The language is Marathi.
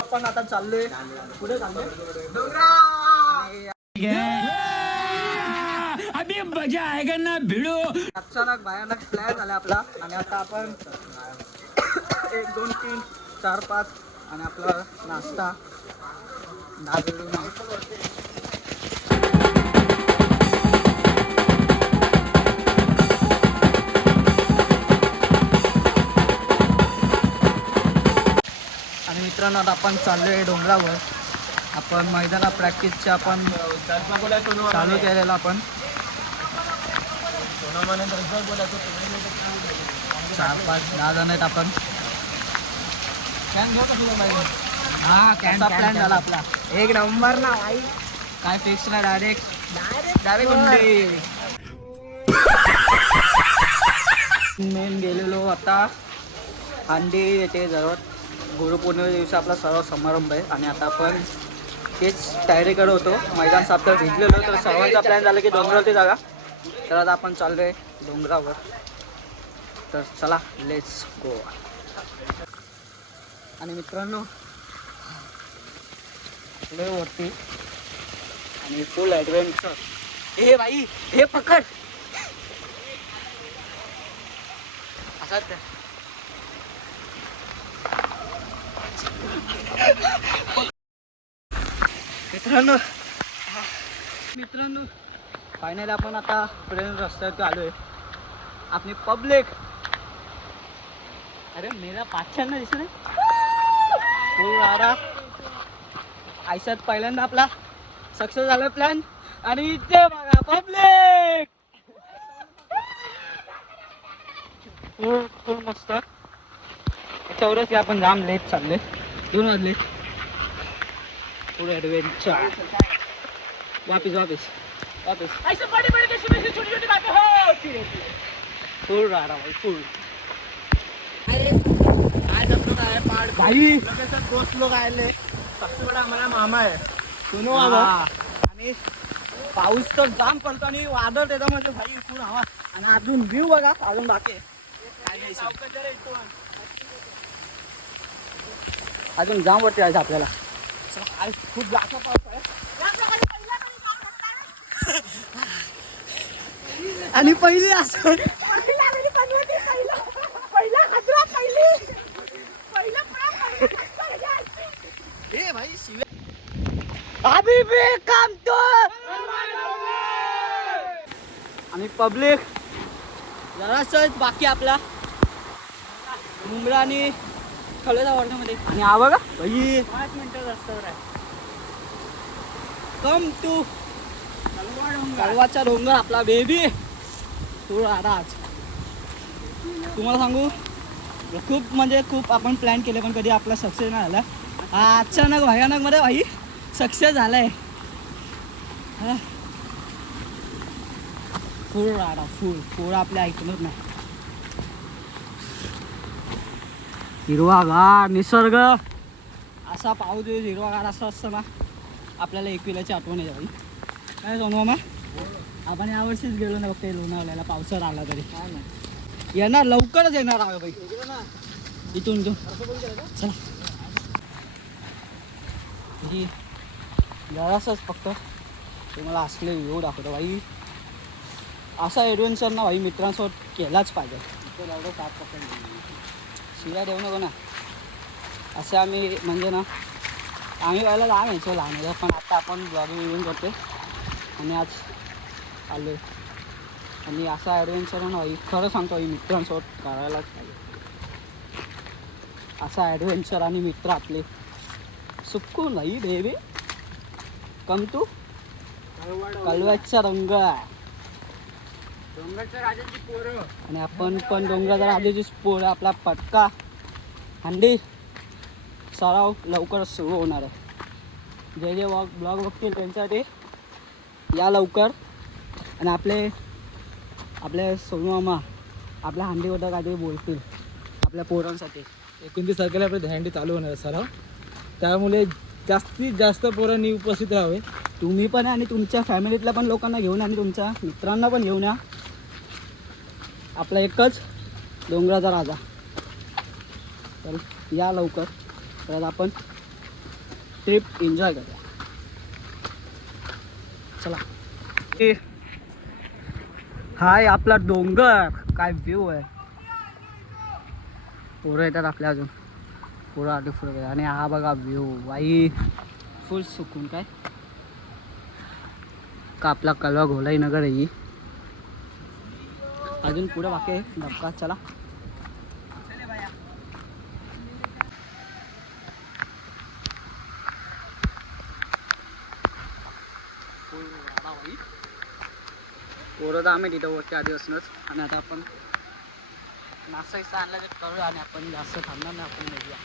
आपण आता चाललोय पुढे चाललोय अभी मजा आएगा ना भिड़ो. अचानक भयानक प्लॅन झाला आपला आणि आता आपण 1 2 3 4 5 आणि आपला नाश्ता आणि मित्रांनो आता आपण चाललोय डोंगरावर. आपण मैदाना प्रॅक्टिसच्या आपण चालू केलेला आपण 4-5-10 जण आहेत आपण. हा कॅनचा प्लॅन झाला आपला 1 नंबर ना भाई. काय फिक्स नाही डायरेक्ट मेन गेलेलो आता अंडी येते जवळ. गुरुपौर्णिमे दिवशी आपला सर्व समारंभ आहे आणि आता आपण तेच तयारी करत होतो. मैदान साफ तर भिजलेलो तर सर्वांचा प्लॅन झाला की डोंगरावरती जागा. तर आता आपण चाललोय डोंगरावर. तर चला लेट्स गो. आणि मित्रांनो वरती आणि फुल ॲडव्हेंचर. हे भाई हे पकड असाच मित्रांनो फायनली आपण आता ट्रेन रस्त्यावरती आलोय. आपली पब्लिक अरे मेरा पाचशे दिसत नाही आयुष्यात पहिल्यांदा आपला सक्सेस झाला प्लॅन. आणि इथे बघा पब्लिक फुल मस्त. त्याच्यावरच आपण जाम लेट चालले 2 वाजले. फुल ॲडव्हेंचर वापिस फुल राहणार भाई फुल. भाई दोस्त लोक आले. सबसे बडा हमारा मामा आहे सुनो आणि पाऊस तर जाम पडतो आणि वादळ त्याच्यामध्ये भाई फुल हवा. आणि अजून व्ह्यू बघा अजून बाकी अजून जाम वरती आहे आपल्याला. खूप जास्त पाऊस आहे आणि पहिली असं हे भाई अभी भी काम तो आणि पब्लिक जरासच बाकी आपला मुंबरा आणि खळेला वर्गामध्ये. आणि हा बघा भाई 5 मिनिटं रस्त्यावर आहे. कम टू कळवाचा डोंगर आपला बेबी. तू आज तुम्हाला सांगू खूप म्हणजे खूप आपण प्लॅन केले पण कधी आपला सक्सेस नाही झाला. हा अचानक भयानक मध्ये भाई सक्सेस झालाय. फुल राडा फुल आपल्या ऐकूनच नाही. हिरवागार निसर्ग असा पाऊस हिरवागार असं असतं ना आपल्याला एकविलाची आठवण येते भाई. काय सोनू मामा आपण यावर्षीच गेलो ना बघते लोणावळ्याला. पावसाळा आला तरी येणार लवकरच येणार आहे भाई. इथून चला जरासच फक्त तुम्हाला असले व्ह्यू दाखवतो भाई. असा ॲडव्हेंचर ना भाई मित्रांसोबत केलाच पाहिजे. शिव्या देऊ नको ना. असे आम्ही म्हणजे ना आम्ही पहिला लहान यायचो लहान पण आता आपण ब्लॉगिंग येऊन करते आणि आज आलो. आणि असा ॲडव्हेंचर ना भाई खरं सांगतो भाई मित्रांसोबत करायलाच पाहिजे. असा ॲडव्हेंचर आणि मित्र आपले सुकून भाई बेबी. कम टू कळवाचा डोंगर. डोंगरच्या राजाची पोरं आणि आपण पण डोंगराच्या राजाची पोरं. आपला पटका हंडी सराव लवकरच सुरू होणार आहे. जे ब्लॉग बघतील त्यांच्यासाठी या लवकर आणि आपले सोनू मामा आपल्या हंडीबद्दल काहीतरी बोलतील आपल्या पोरांसाठी. 29 तारखेला आपले दहीहंडी चालू होणार आहे सराव, त्यामुळे जास्तीत जास्त पोरांनी उपस्थित राहावे. तुम्ही पण आणि तुमच्या फॅमिलीतल्या पण लोकांना घेऊन आणि तुमच्या मित्रांना पण घेऊन या. आपला एकच डोंगराचा राजा. तर या लवकर, तर आपण ट्रिप एन्जॉय करूया. चला. हाय आपला डोंगर, काय व्ह्यू आहे. पोरं येतात आपल्या अजून, पोरं आधी पुढे. आणि हा बघा व्ह्यू बाई, फुल सुकून. काय का आपला कलवा घोलाई नगर आहे ही. अजून पुढे बाकी आहे धबका. चला. पोरं तर आम्ही तिथं वरती आधी असणंच. आणि आता आपण नाश्ता आणला तर करूया आणि आपण जास्त थांबणार नाही. आपण निघूया.